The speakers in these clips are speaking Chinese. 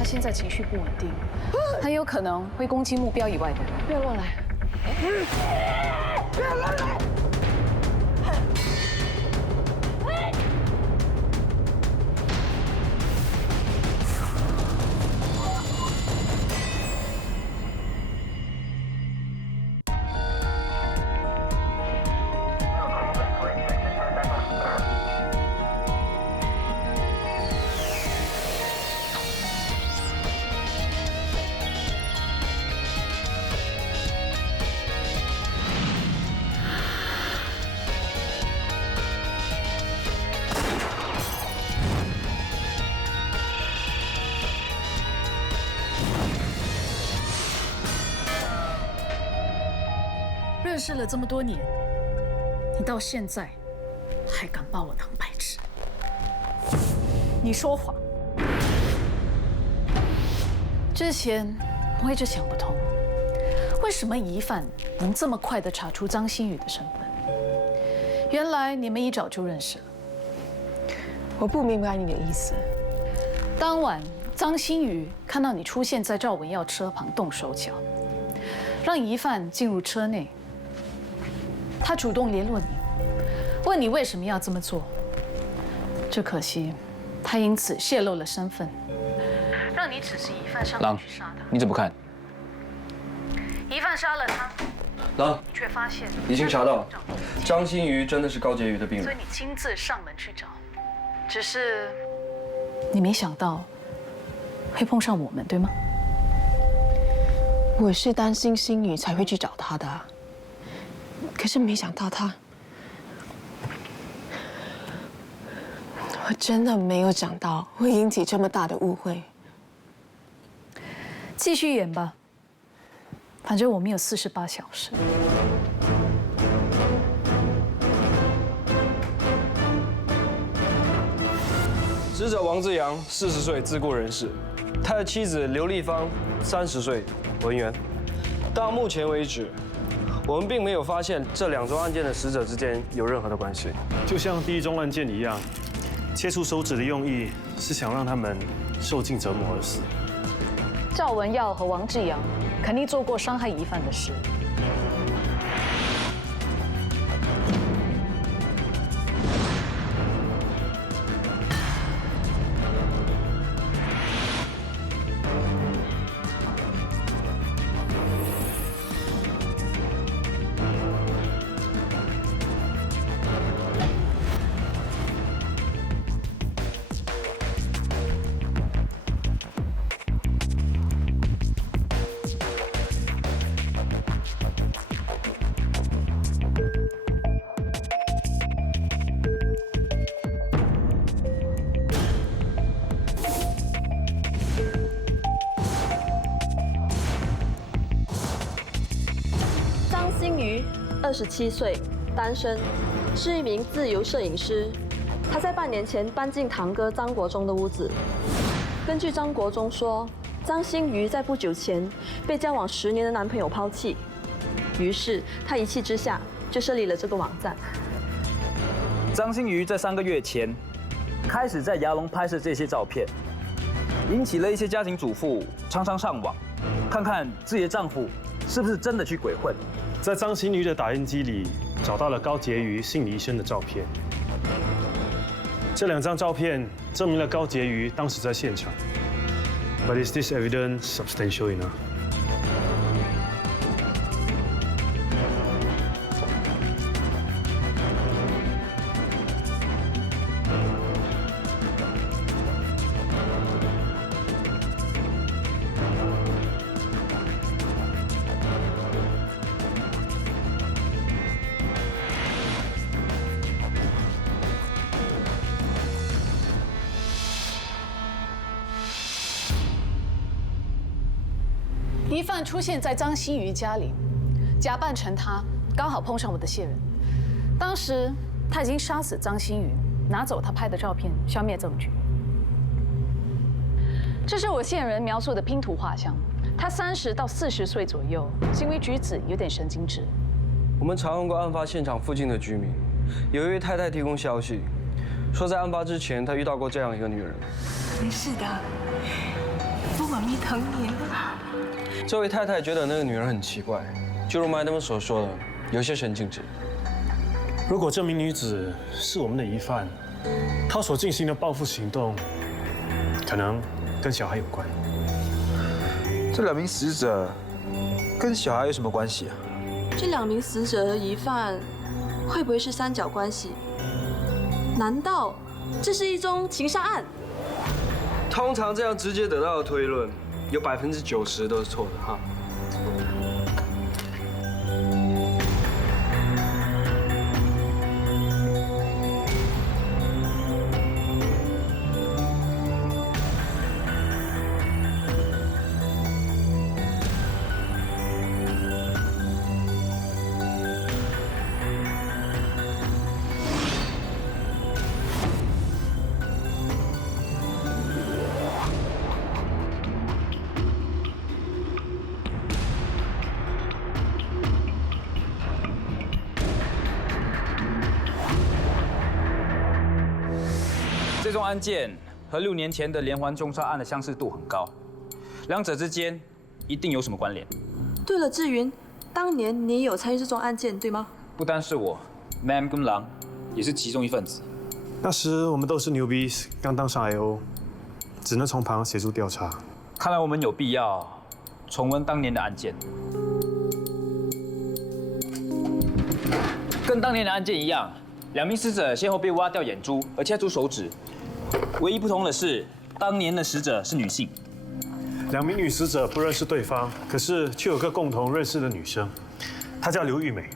他现在情绪不稳定，很有可能会攻击目标以外的人。不要乱来！不要乱来！ 认识了这么多年，你到现在还敢把我当白痴？你说谎！之前我一直想不通，为什么疑犯能这么快地查出张馨予的身份？原来你们一早就认识了。我不明白你的意思。当晚，张馨予看到你出现在赵文耀车旁动手脚，让疑犯进入车内。 他主动联络你，问你为什么要这么做。只可惜，他因此泄露了身份，让你只是疑犯上去杀他。你怎么看？疑犯杀了他，狼，你却发现已经查到，张馨予真的是高婕妤的病人。所以你亲自上门去找，只是你没想到会碰上我们，对吗？我是担心馨予才会去找他的。 可是没想到他，我真的没有想到会引起这么大的误会。继续演吧，反正我们有48小时。死者王志阳40岁，自雇人士；他的妻子刘丽芳30岁，文员。到目前为止。 我们并没有发现这2宗案件的死者之间有任何的关系，就像第1宗案件一样，切除手指的用意是想让他们受尽折磨而死。赵文耀和王志阳肯定做过伤害疑犯的事。馨予，27岁，单身，是一名自由摄影师。他在半年前搬进堂哥张国忠的屋子。根据张国忠说，张馨予在不久前被交往10年的男朋友抛弃，于是他一气之下就设立了这个网站。张馨予在3个月前开始在牙龙拍摄这些照片，引起了一些家庭主妇常常上网，看看自己的丈夫是不是真的去鬼混。在张馨予的打印机里找到了高婕妤心理医生的照片，这2张照片证明了高婕妤当时在现场。But is this evidence substantial enough? 疑犯出现在张馨予家里，假扮成他，刚好碰上我的线人。当时他已经杀死张馨予，拿走他拍的照片，消灭证据。这是我线人描述的拼图画像，他30到40岁左右，行为举止有点神经质。我们查问过案发现场附近的居民，有一位太太提供消息，说在案发之前，她遇到过这样一个女人。没事的，不，妈咪疼你。这位太太觉得那个女人很奇怪，就如麦他们所说的，有些神经质。如果这名女子是我们的疑犯，她所进行的报复行动，可能跟小孩有关。这2名死者跟小孩有什么关系啊？这2名死者和疑犯会不会是三角关系？难道这是一宗情杀案？通常这样直接得到的推论，有90%都是错的哈。这宗案件和6年前的连环凶杀案的相似度很高，两者之间一定有什么关联。对了，志云，当年你也有参与这宗案件，对吗？不单是我 ，Mam 跟狼也是其中一份子。那时我们都是 newbies， 刚当上 IO， 只能从旁协助调查。看来我们有必要重温当年的案件。跟当年的案件一样，2名死者先后被挖掉眼珠和切除手指，唯一不同的是，当年的死者是女性。 2名女死者不认识对方，可是却有个共同认识的女生，她叫刘玉美。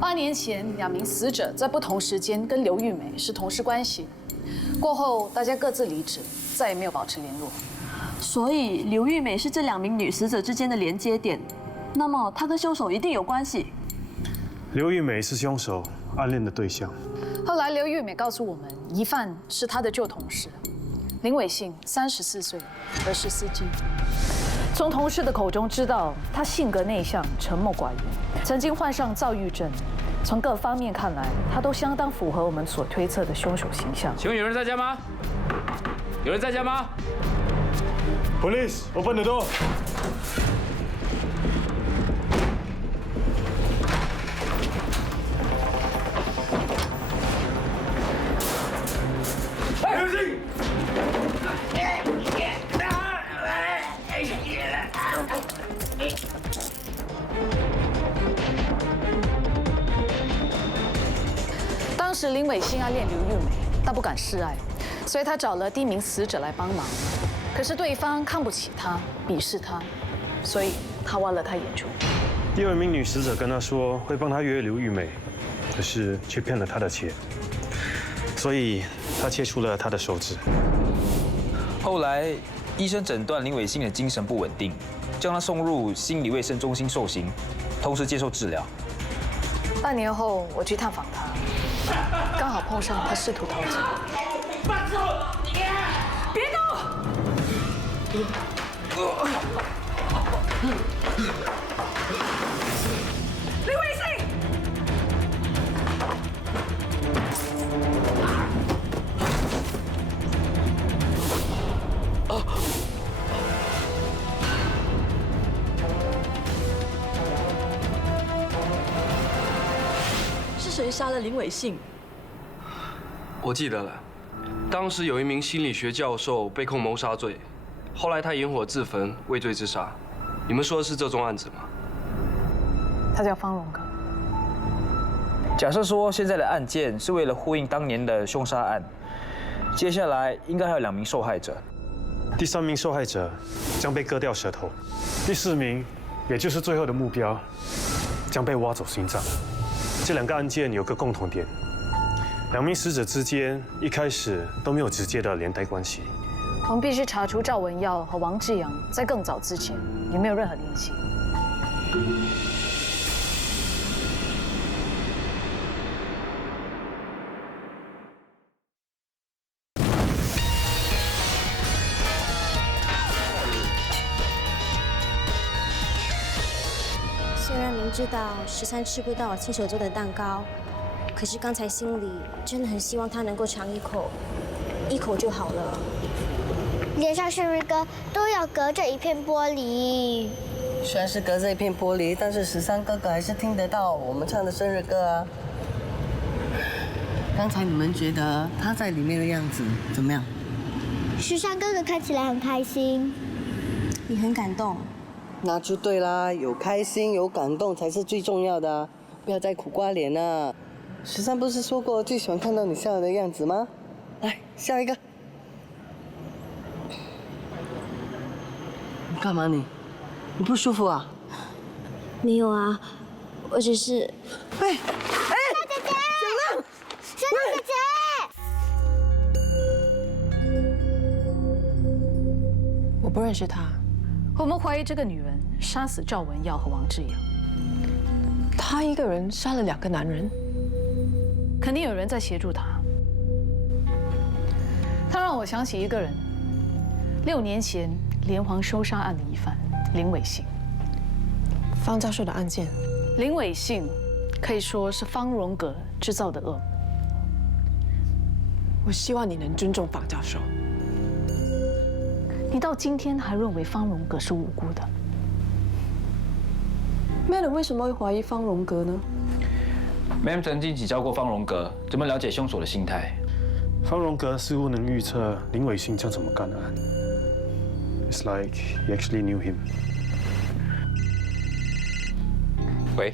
8年前，2名死者在不同时间跟刘玉美是同事关系，过后大家各自离职，再也没有保持联络。所以刘玉美是这2名女死者之间的连接点，那么她跟凶手一定有关系。刘玉美是凶手暗恋的对象。后来刘玉美告诉我们，疑犯是她的旧同事林伟信，34岁，而是司机。从同事的口中知道，他性格内向、沉默寡言，曾经患上躁郁症。从各方面看来，他都相当符合我们所推测的凶手形象。请问有人在家吗？有人在家吗 Police, open the door. 当时林伟信暗恋刘玉美，他不敢示爱，所以他找了第1名死者来帮忙。可是对方看不起他，鄙视他，所以他挖了他眼珠。第2名女死者跟他说会帮他约刘玉美，可是却骗了他的钱，所以他切除了他的手指。后来医生诊断林伟信的精神不稳定，将他送入心理卫生中心受刑，同时接受治疗。半年后，我去探访他，刚好碰上他试图逃走。别动！林伟信！是谁杀了林伟信？我记得了，当时有一名心理学教授被控谋杀罪，后来他引火自焚，畏罪自杀。你们说的是这宗案子吗？他叫方荣刚。假设说现在的案件是为了呼应当年的凶杀案，接下来应该还有2名受害者。第3名受害者将被割掉舌头，第4名，也就是最后的目标，将被挖走心脏。这2个案件有个共同点，2名死者之间一开始都没有直接的连带关系。我们必须查出赵文耀和王志阳在更早之前有没有任何联系。虽然明知道13吃不到我亲手做的蛋糕，可是刚才心里真的很希望他能够尝一口，1口就好了。连上生日歌都要隔着一片玻璃。虽然是隔着一片玻璃，但是13哥哥还是听得到我们唱的生日歌啊。刚才你们觉得他在里面的样子怎么样13哥哥看起来很开心，你很感动。那就对啦，有开心有感动才是最重要的啊！不要再苦瓜脸了。13不是说过最喜欢看到你笑的样子吗？来，笑一个。你干嘛你？你不舒服啊？没有啊，我只是……喂，小姐姐，小姐姐。我不认识他。我们怀疑这个女人杀死赵文耀和王志阳。他一个人杀了2个男人，肯定有人在协助他。他让我想起一个人，6年前连环收杀案的疑犯林伟信。方教授的案件，林伟信可以说是方荣阁制造的恶魔。我希望你能尊重方教授。你到今天还认为方荣阁是无辜的 Madam 为什么会怀疑方荣阁呢 ？Madam 曾经请教过方荣阁，怎么了解凶手的心态。方荣阁似乎能预测林伟信将怎么干案。It's like he actually knew him. 喂，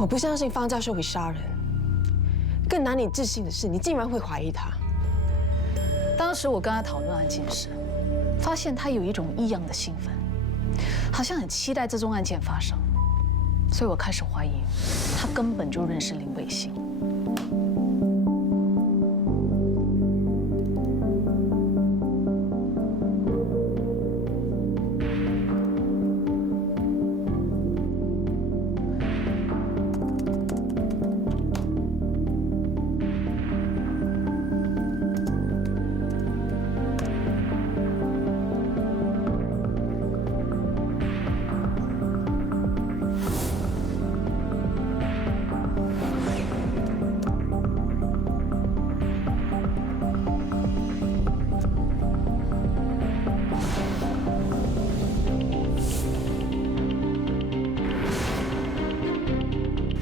我不相信方教授会杀人，更难以置信的是，你竟然会怀疑他。当时我跟他讨论案件时，发现他有一种异样的兴奋，好像很期待这宗案件发生，所以我开始怀疑他根本就认识林伟信。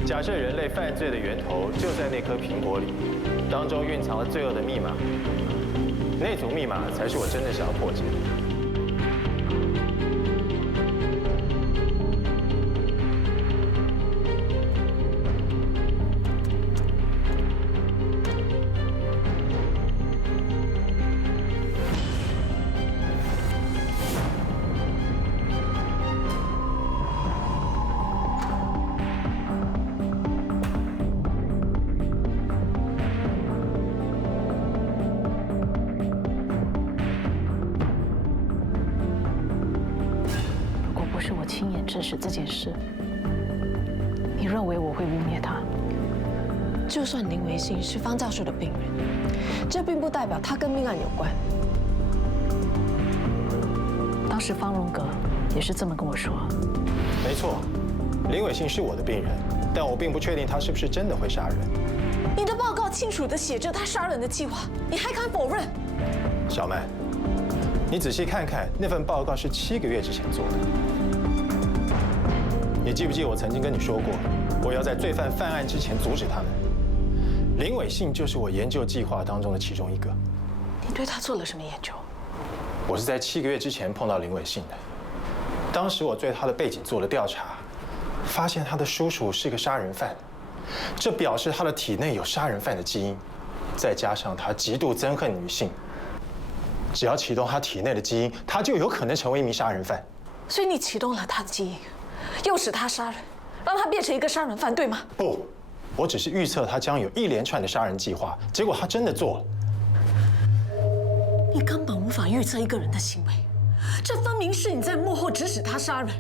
假设人类犯罪的源头就在那颗苹果里，当中蕴藏了罪恶的密码，那组密码才是我真的想要破解的。是我亲眼指使这件事，你认为我会污蔑他？就算林维信是方教授的病人，这并不代表他跟命案有关。当时方荣阁也是这么跟我说。没错，林伟信是我的病人，但我并不确定他是不是真的会杀人。你的报告清楚地写着他杀人的计划，你还敢否认？小曼，你仔细看看，那份报告是7个月之前做的。你记不记得我曾经跟你说过，我要在罪犯犯案之前阻止他们？林伟信就是我研究计划当中的其中一个。你对他做了什么研究？我是在7个月之前碰到林伟信的。当时我对他的背景做了调查，发现他的叔叔是个杀人犯，这表示他的体内有杀人犯的基因，再加上他极度憎恨女性，只要启动他体内的基因，他就有可能成为一名杀人犯。所以你启动了他的基因，诱使他杀人，让他变成一个杀人犯，对吗？不，我只是预测他将有一连串的杀人计划，结果他真的做了。你根本无法预测一个人的行为，这分明是你在幕后指使他杀人。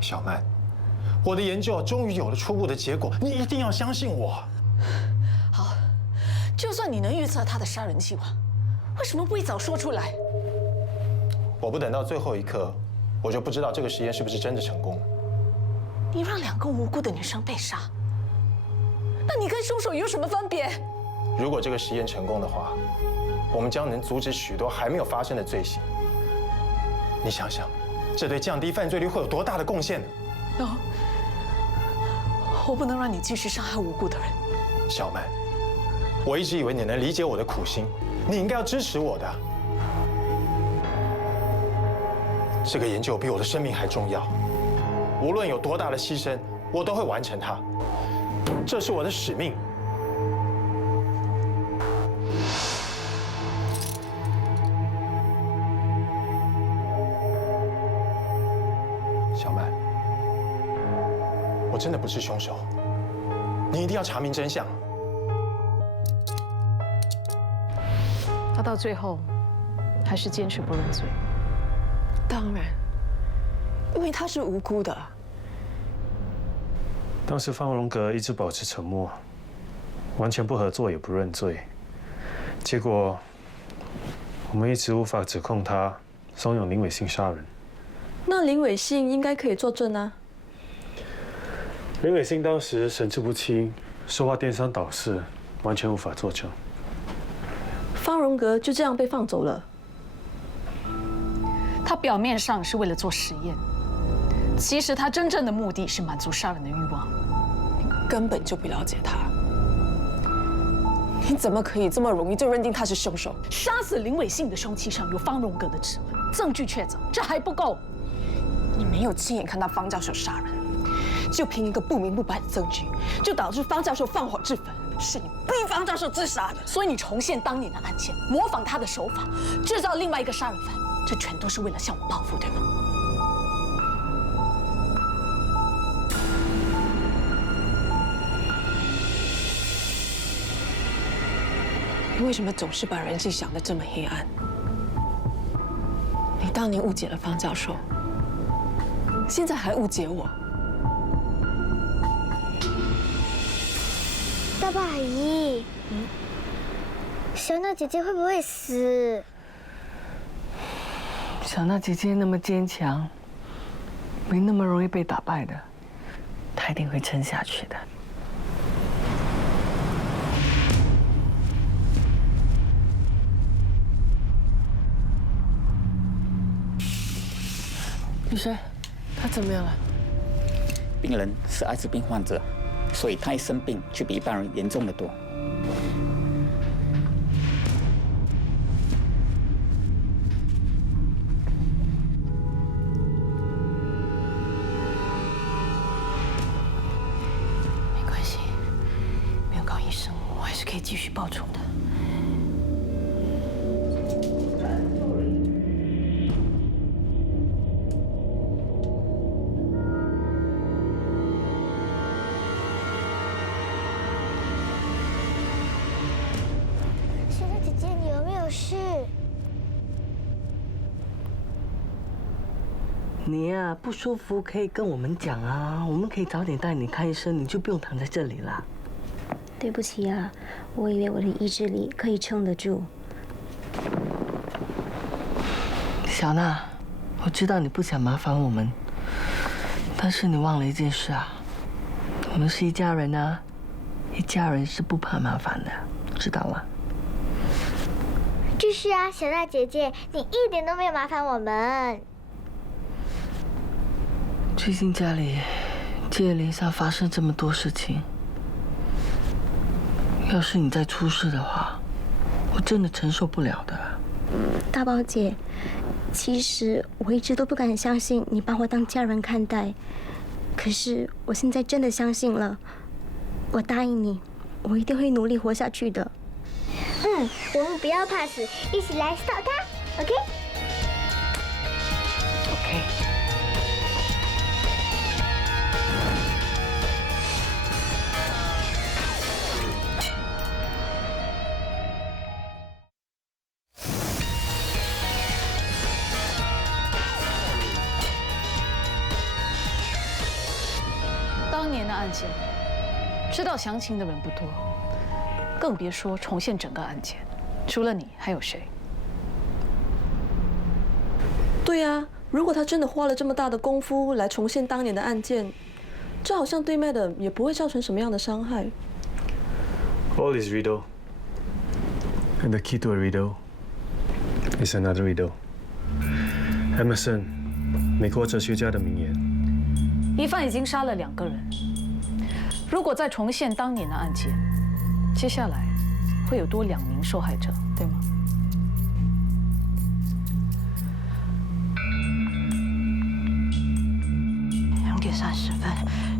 小曼，我的研究终于有了初步的结果，你一定要相信我。好，就算你能预测他的杀人计划，为什么不一早说出来？我不等到最后一刻，我就不知道这个实验是不是真的成功了。你让2个无辜的女生被杀，那你跟凶手有什么分别？如果这个实验成功的话，我们将能阻止许多还没有发生的罪行。你想想，这对降低犯罪率会有多大的贡献呢？ No， 我不能让你继续伤害无辜的人。小曼，我一直以为你能理解我的苦心，你应该要支持我的。这个研究比我的生命还重要，无论有多大的牺牲，我都会完成它。这是我的使命。 小曼，我真的不是凶手，你一定要查明真相。他到最后还是坚持不认罪。当然，因为他是无辜的。当时方荣格一直保持沉默，完全不合作也不认罪，结果我们一直无法指控他怂恿林伟信杀人。 那林伟信应该可以作证啊。林伟信当时神志不清，说话颠三倒四，完全无法作证。方荣格就这样被放走了。他表面上是为了做实验，其实他真正的目的是满足杀人的欲望。你根本就不了解他。你怎么可以这么容易就认定他是凶手？杀死林伟信的凶器上有方荣格的指纹，证据确凿，这还不够。 你没有亲眼看到方教授杀人，就凭一个不明不白的证据，就导致方教授放火自焚，是你逼方教授自杀的。所以你重现当年的案件，模仿他的手法，制造另外一个杀人犯，这全都是为了向我报复，对吗？你为什么总是把人性想得这么黑暗？你当年误解了方教授。 现在还误解我，大伯阿姨，小娜姐姐会不会死？小娜姐姐那么坚强，没那么容易被打败的，她一定会撑下去的。医生。 他怎么样了？病人是艾滋病患者，所以他一生病就比一般人严重得多。没关系，没有告医生，我还是可以继续报仇的。 你呀、不舒服可以跟我们讲啊，我们可以早点带你看医生，你就不用躺在这里了。对不起啊，我以为我的意志力可以撑得住。小娜，我知道你不想麻烦我们，但是你忘了一件事啊，我们是一家人啊，一家人是不怕麻烦的，知道吗？就是啊，小娜姐姐，你一点都没有麻烦我们。 最近家里接连上发生这么多事情，要是你再出事的话，我真的承受不了的。大宝姐，其实我一直都不敢相信你把我当家人看待，可是我现在真的相信了。我答应你，我一定会努力活下去的。我们不要怕死，一起来扫它 ，OK？ OK。 当年的案件，知道详情的人不多，更别说重现整个案件。除了你，还有谁？对啊，如果他真的花了这么大的功夫来重现当年的案件，这好像对 Madam 也不会造成什么样的伤害。 All is Riddle。And the key to a riddle is another riddle. Emerson， 美国哲学家的名言。疑犯已经杀了2个人，如果再重现当年的案件，接下来会有多2名受害者，对吗？ 2点30分，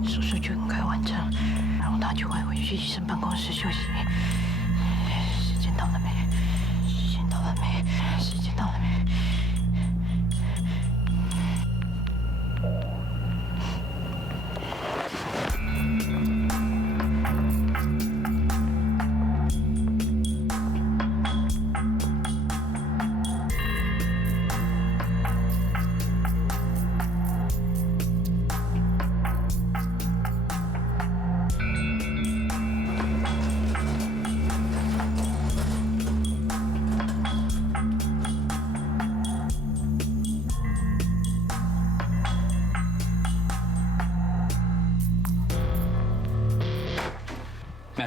手术就应该完成，然后他就会回去医生办公室休息。时间到了没？时间到了没？时间到了没？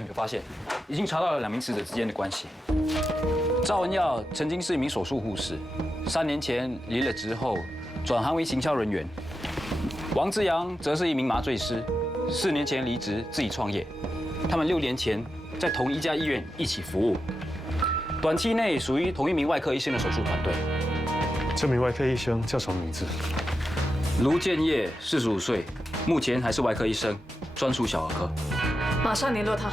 有发现，已经查到了2名死者之间的关系。赵文耀曾经是一名手术护士，3年前离了职后转行为行销人员。王志阳则是一名麻醉师，4年前离职自己创业。他们6年前在同一家医院一起服务，短期内属于同一名外科医生的手术团队。这名外科医生叫什么名字？卢建业，45岁，目前还是外科医生，专属小儿科。 马上联络他。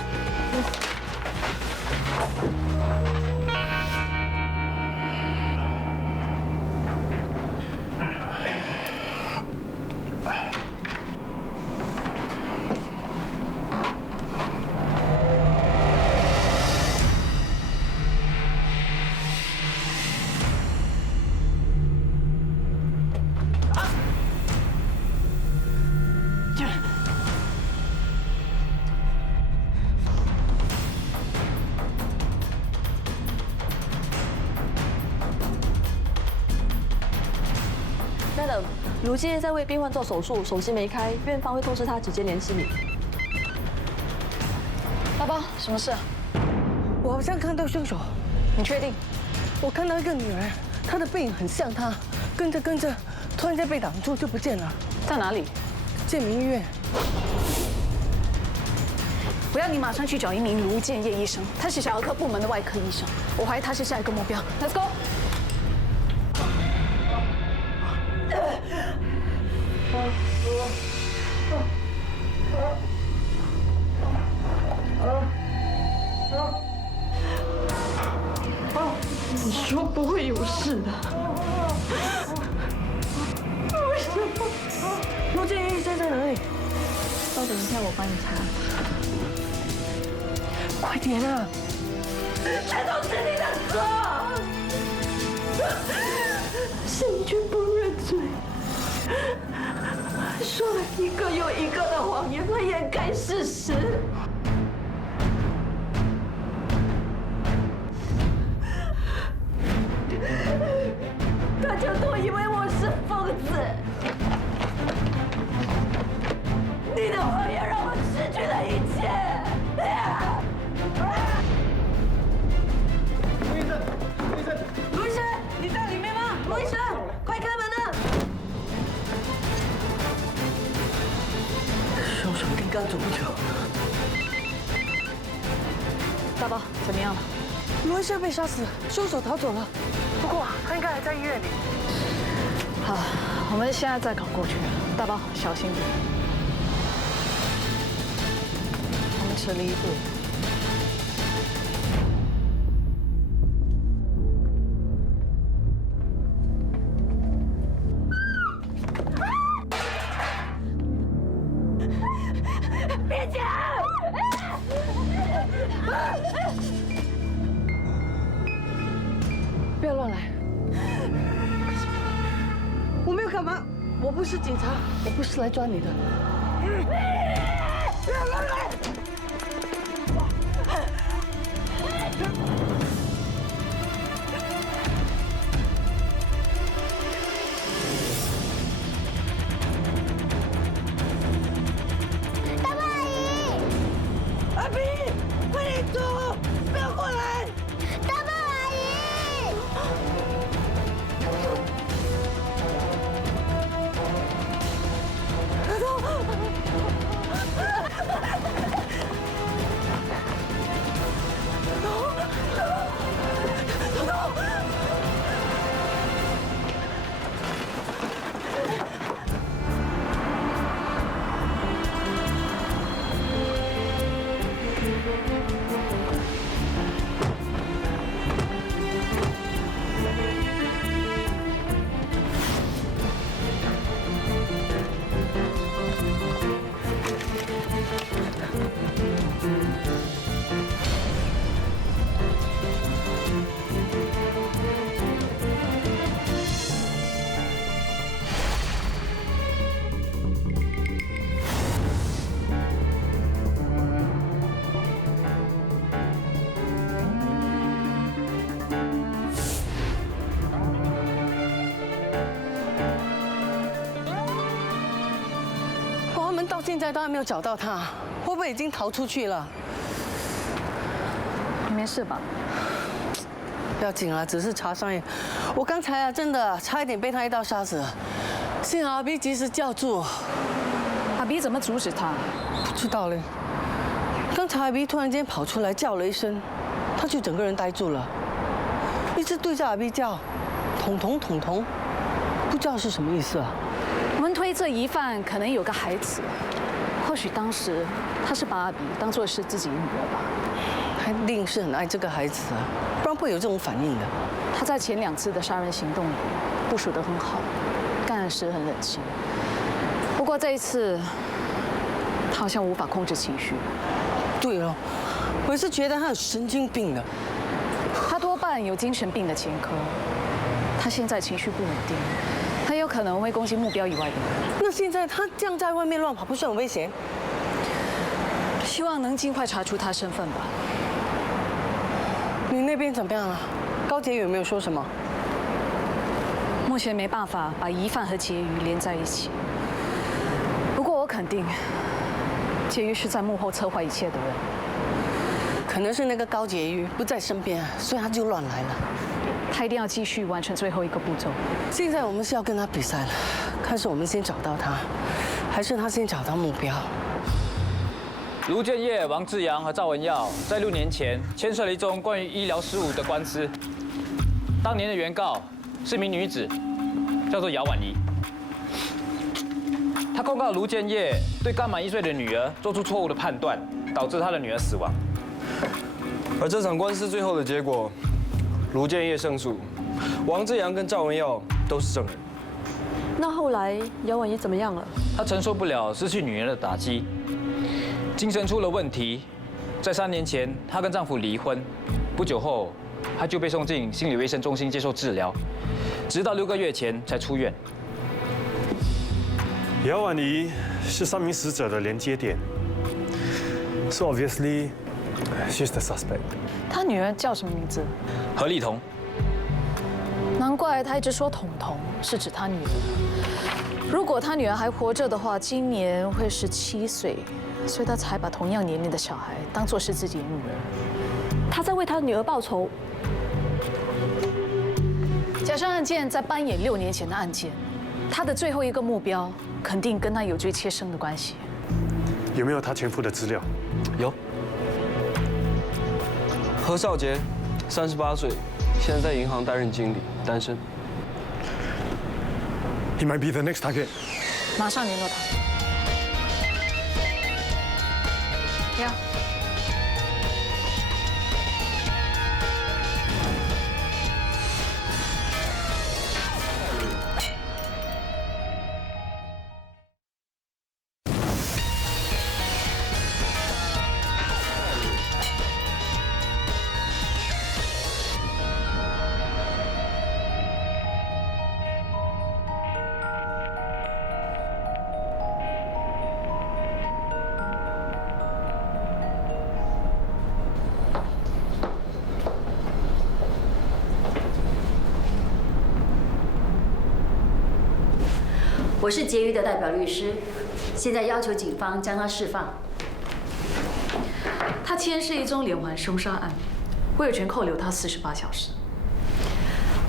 Madam， 卢建业在为病患做手术，手机没开，院方会通知他直接联系你。大包，什么事啊？我好像看到凶手。你确定？我看到一个女儿，她的背影很像他，跟着跟着，突然间被挡住就不见了。在哪里？建民医院。我要你马上去找一名卢建业医生，他是小儿科部门的外科医生，我怀疑他是下一个目标。Let's go。 你说不会有事的，为什么？卢建业医生在哪里？稍等一下，我帮你查。快点啊！这都是你的错，是你却不认罪，说了一个又一个的谎言来掩盖事实。 大家都以为我是疯子，你的谎言让我失去了一切。卢医生，你在里面吗？卢医生，快开门啊！凶手一定刚走不久。大包，怎么样了？卢医生被杀死，凶手逃走了。 不过他应该还在医院里。好，我们现在再赶过去。大包，小心点。我们迟了1步。别讲！不要乱来！我没有干嘛，我不是警察，我不是来抓你的。不要乱来！大包阿姨，阿斌，快点走，不要过来！大包。在都还没有找到他，会不会已经逃出去了？你没事吧？不要紧啊，只是擦伤。我刚才啊，真的差一点被他一刀杀死了，幸好阿 B 及时叫住。阿 B 怎么阻止他？不知道嘞。刚才阿 B 突然间跑出来叫了一声，他就整个人呆住了，一直对着阿 B 叫，彤彤彤彤，不知道是什么意思啊。我们推测疑犯可能有个孩子，或许当时他是把阿 B 当作是自己女儿吧。他一定是很爱这个孩子啊，不然不会有这种反应的。他在前2次的杀人行动里部署得很好，干案时很冷静。不过这一次，他好像无法控制情绪。对了，我是觉得他有神经病的。他多半有精神病的前科。他现在情绪不稳定，很有可能会攻击目标以外的人。那现在他这样在外面乱跑，不是很危险？希望能尽快查出他身份吧。你那边怎么样了？高杰有没有说什么？目前没办法把疑犯和婕妤连在一起。不过我肯定，婕妤是在幕后策划一切的人。可能是那个高婕妤不在身边，所以他就乱来了。他一定要继续完成最后一个步骤。现在我们是要跟他比赛了，看是我们先找到他，还是他先找到目标。卢建业、王志阳和赵文耀在6年前牵涉了一宗关于医疗失误的官司。当年的原告是名女子，叫做姚婉仪。她控告卢建业对刚满1岁的女儿做出错误的判断，导致她的女儿死亡。而这场官司最后的结果，卢建业胜诉，王志阳跟赵文耀都是证人。那后来姚婉仪怎么样了？她承受不了失去女儿的打击。精神出了问题，在3年前，她跟丈夫离婚，不久后，她就被送进心理卫生中心接受治疗，直到6个月前才出院。姚婉仪是3名死者的连接点，so obviously she's the suspect。他女儿叫什么名字？何丽彤。难怪他一直说彤彤是指他女儿。如果他女儿还活着的话，今年会17岁。所以他才把同样年龄的小孩当作是自己的女儿。他在为他女儿报仇。假设案件在扮演6年前的案件，他的最后一个目标肯定跟他有最切身的关系。有没有他前夫的资料？有。何少杰，38岁，现在在银行担任经理，单身。He might be the next target。马上联络他。呀。我是婕妤的代表律师，现在要求警方将她释放。他牵涉一宗连环凶杀案，我有权扣留他48小时。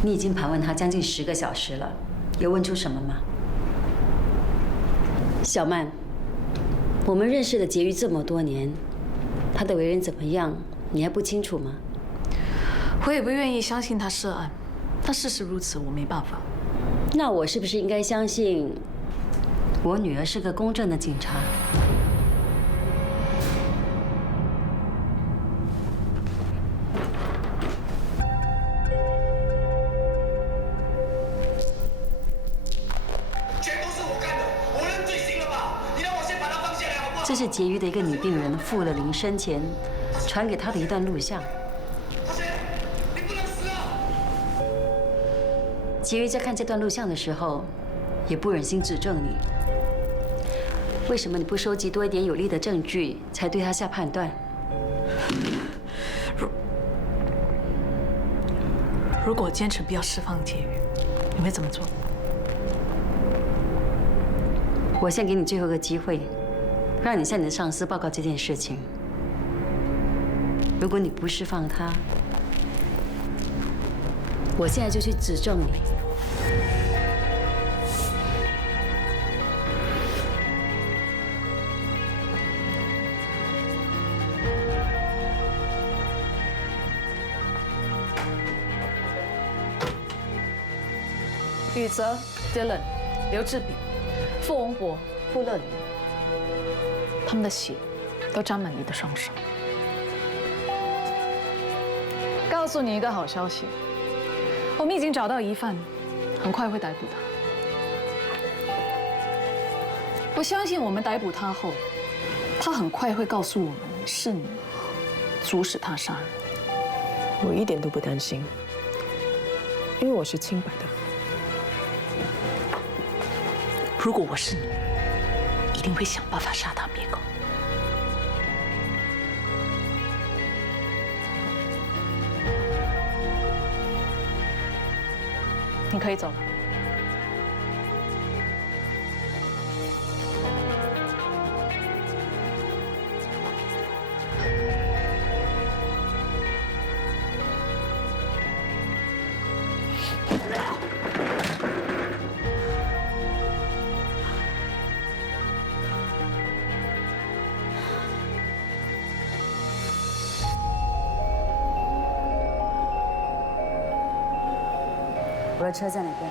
你已经盘问他将近10个小时了，有问出什么吗？小曼，我们认识了婕妤这么多年，她的为人怎么样，你还不清楚吗？我也不愿意相信他涉案，但事实如此，我没办法。那我是不是应该相信我女儿是个公正的警察？全都是我干的，我认罪行了吧？你让我先把她放下来好不好？这是婕妤的一个女病人付了林生前传给她的一段录像。婕妤在看这段录像的时候，也不忍心指证你。为什么你不收集多一点有力的证据，才对她下判断？如果我坚持不要释放婕妤，你会怎么做？我先给你最后一个机会，让你向你的上司报告这件事情。如果你不释放他，我现在就去指证你。宇泽、Dylan、刘志炳、傅文博、傅乐林，他们的血都沾满你的双手。告诉你一个好消息，我们已经找到疑犯，很快会逮捕他。我相信我们逮捕他后，他很快会告诉我们是你阻止他杀人。我一点都不担心，因为我是清白的。如果我是你，一定会想办法杀他灭口。你可以走了。我的车在哪边？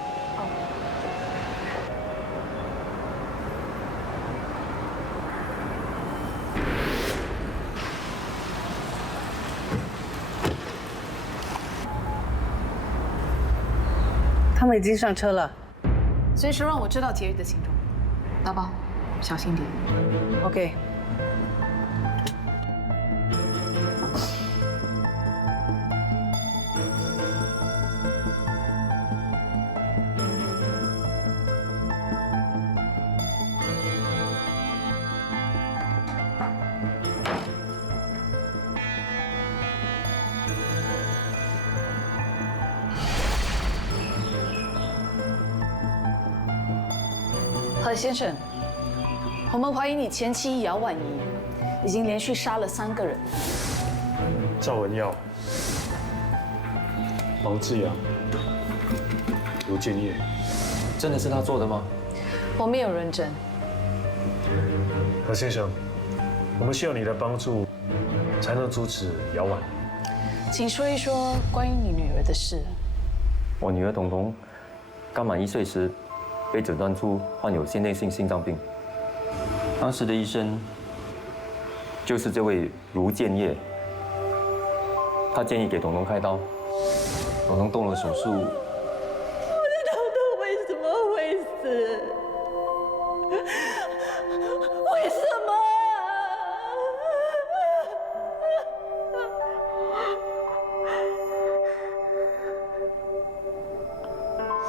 他们已经上车了。随时让我知道劫狱的行踪。大宝，小心点。OK。何先生，我们怀疑你前妻姚婉仪已经连续杀了3个人。赵文耀、王志阳、卢建业，真的是他做的吗？我没有认真。何先生，我们需要你的帮助，才能阻止姚婉。请说一说关于你女儿的事。我女儿彤彤刚满1岁时，被诊断出患有先天性心脏病。当时的医生就是这位卢建业，他建议给彤彤开刀，彤彤动了手术。我的彤彤为什么会死？为什么？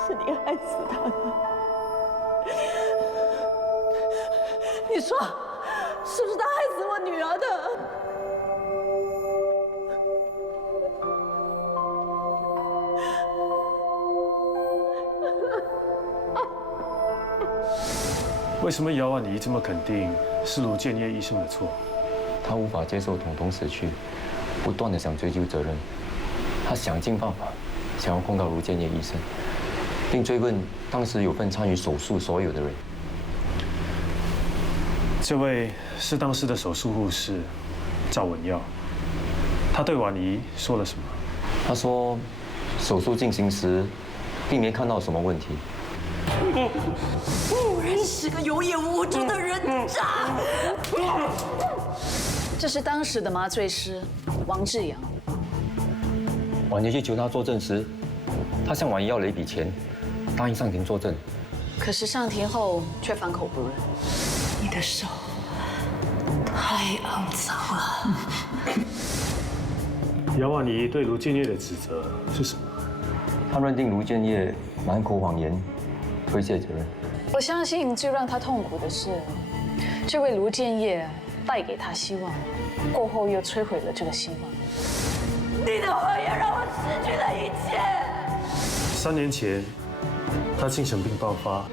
是你害死他的。你说，是不是他害死我女儿的？为什么姚婉仪这么肯定是卢建业医生的错？他无法接受彤彤死去，不断的想追究责任。他想尽办法，想要控告卢建业医生，并追问当时有份参与手术所有的人。这位是当时的手术护士赵文耀，他对婉仪说了什么？他说，手术进行时，并没看到什么问题。妇人是个有眼无珠的人渣。这是当时的麻醉师王志阳。婉仪去求他作证时，他向婉仪要了一笔钱，答应上庭作证。可是上庭后却反口不认。你的手太肮脏了。姚婉仪对卢建业的指责是什么？他认定卢建业满口谎言，推卸责任。我相信最让他痛苦的是，这位卢建业带给他希望，过后又摧毁了这个希望。你的谎言让我失去了一切。3年前，他精神病爆发，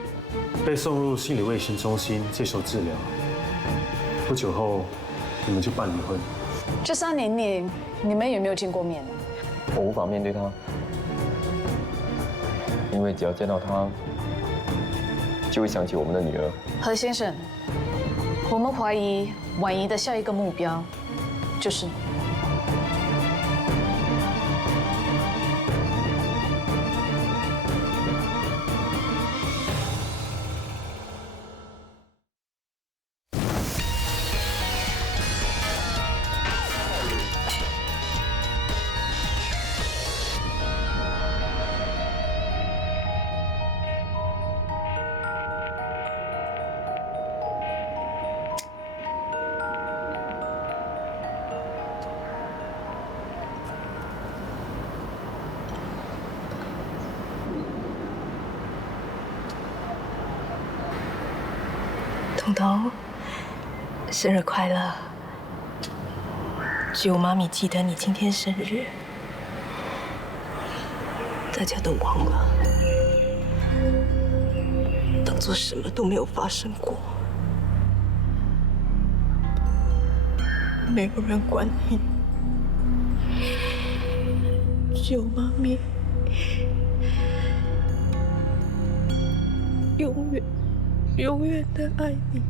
被送入心理卫生中心接受治疗。不久后，你们就办离婚。这3年内，你们有没有见过面呢？我无法面对他，因为只要见到他，就会想起我们的女儿。何先生，我们怀疑婉仪的下一个目标就是你。彤彤，生日快乐！只有妈咪记得你今天生日，大家都忘了，当做什么都没有发生过。没有人管你，只有妈咪永远的爱你。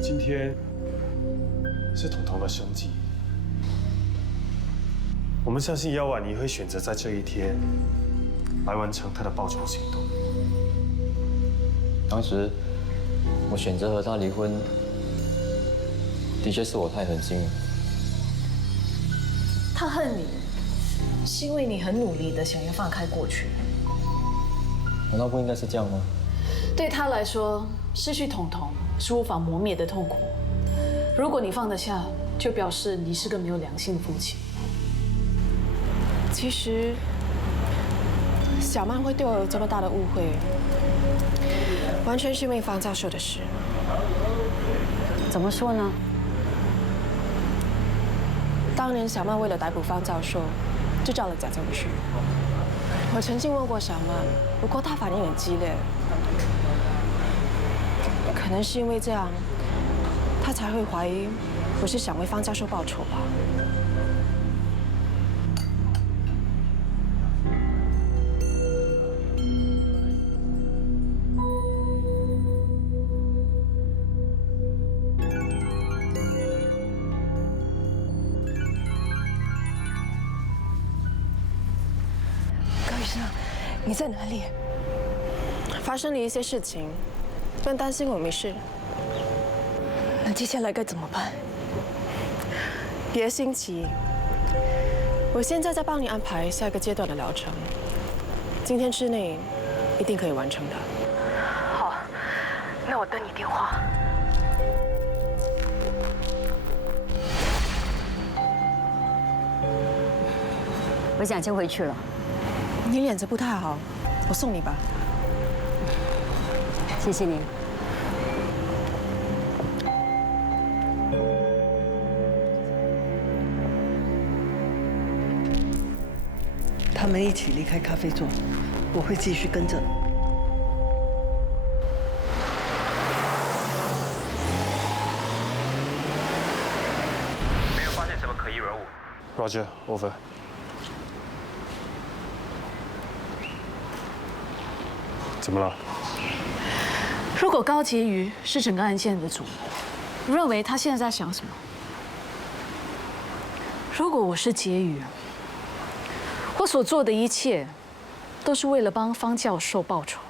今天是彤彤的生忌，我们相信姚婉仪会选择在这一天来完成她的报仇行动。当时我选择和他离婚，的确是我太狠心了。他恨你，是因为你很努力的想要放开过去。难道不应该是这样吗？对他来说，失去彤彤是无法磨灭的痛苦。如果你放得下，就表示你是个没有良心的父亲。其实，小曼会对我有这么大的误会，完全是因为方教授的事。怎么说呢？当年小曼为了逮捕方教授，制造了假证据。我曾经问过小曼，不过她反应很激烈，可能是因为这样，她才会怀疑我是想为方教授报仇吧。你在哪里？发生了一些事情，不用担心我没事。那接下来该怎么办？别心急，我现在在帮你安排下一个阶段的疗程，今天之内一定可以完成的。好，那我等你电话。我想先回去了。你脸色不太好，我送你吧。谢谢你。他们一起离开咖啡座，我会继续跟着。没有发现什么可疑人物。Roger, over. 怎么了？如果高婕妤是整个案件的主谋，认为他现在在想什么？如果我是婕妤，我所做的一切都是为了帮方教授报仇，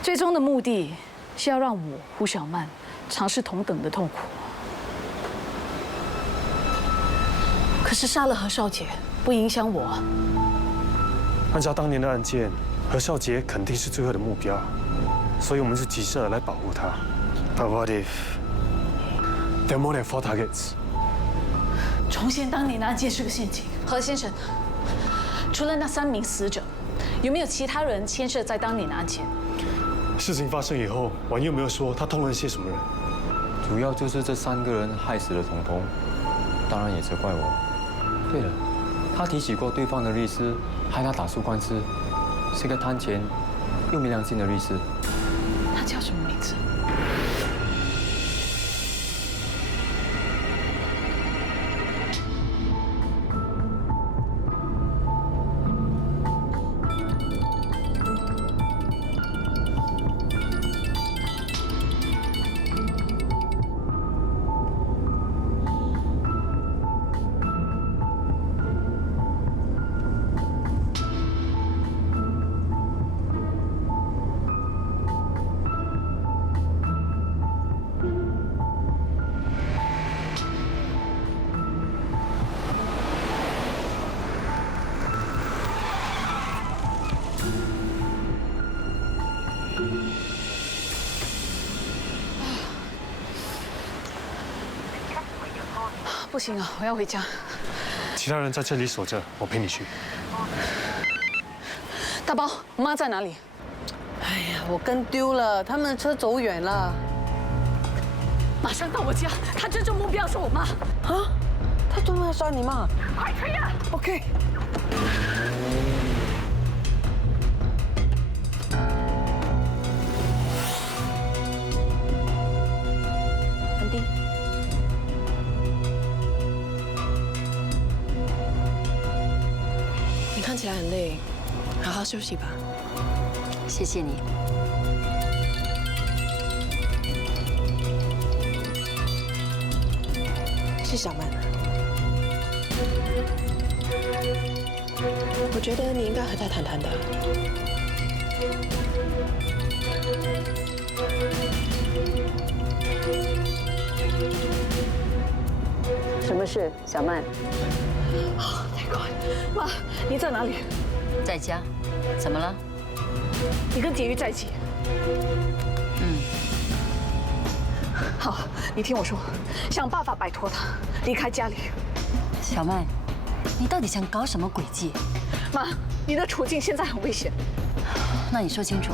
最终的目的是要让我胡小曼尝试同等的痛苦。可是杀了何少杰不影响我。按照当年的案件，何少杰肯定是最后的目标，所以我们是急着来保护他。But what if there are more than 4 targets？ 重现当年的案件是个陷阱。何先生，除了那3名死者，有没有其他人牵涉在当年的案件？事情发生以后，婉又没有说他通了些什么人。主要就是这3个人害死了彤彤，当然也责怪我。对了，他提起过对方的律师害他打输官司，是个贪钱又没良心的律师。他叫什么名字？不行啊，我要回家。其他人在这里守着，我陪你去。大包，妈在哪里？哎呀，我跟丢了，他们的车走远了。马上到我家，他真正目标是我妈。啊？他专门要杀你妈？快追呀 ！OK。安迪。你看起来很累，好好休息吧。谢谢你。是小曼。我觉得你应该和他谈谈的。什么事，小曼？太快，妈，你在哪里？在家。怎么了？你跟婕妤在一起？好，你听我说，想办法摆脱他，离开家里。小曼，你到底想搞什么诡计？妈，你的处境现在很危险。那你说清楚，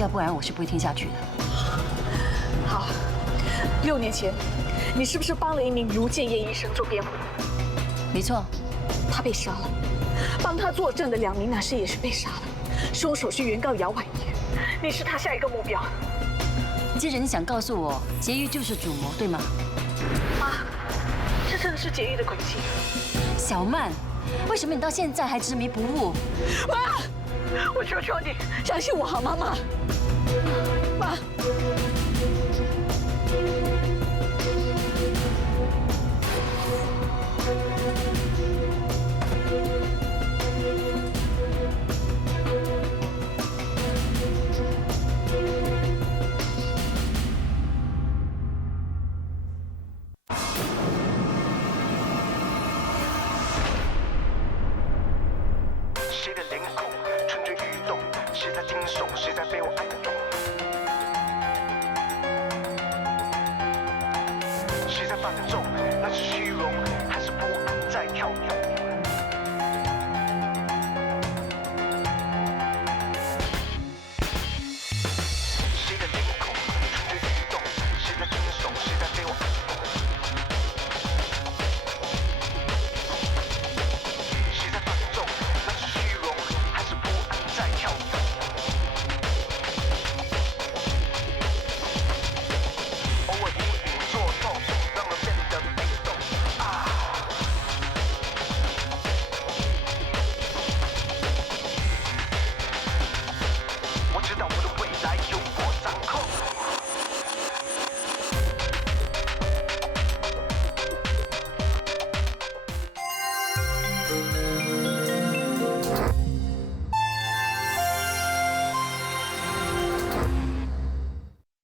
要不然我是不会听下去的。好，6年前，你是不是帮了一名卢建业医生做辩护？没错，他被杀了。帮他作证的2名男士也是被杀了，凶手是原告姚婉仪，你是他下一个目标。接着你想告诉我，婕妤就是主谋，对吗？妈，这真的是婕妤的诡计。小曼，为什么你到现在还执迷不悟？妈，我求求你，相信我好吗？妈，妈。谁的脸孔蠢蠢欲动？谁在惊悚？谁在被我按动？谁在放纵？那是虚荣，还是不安在跳动？谁的脸孔蠢蠢欲动？谁在惊悚？谁在被我按动？谁在放纵？那是虚荣，还是不安在跳动？偶尔隐隐作痛，让人变得被动。我知道我的未来由我掌控。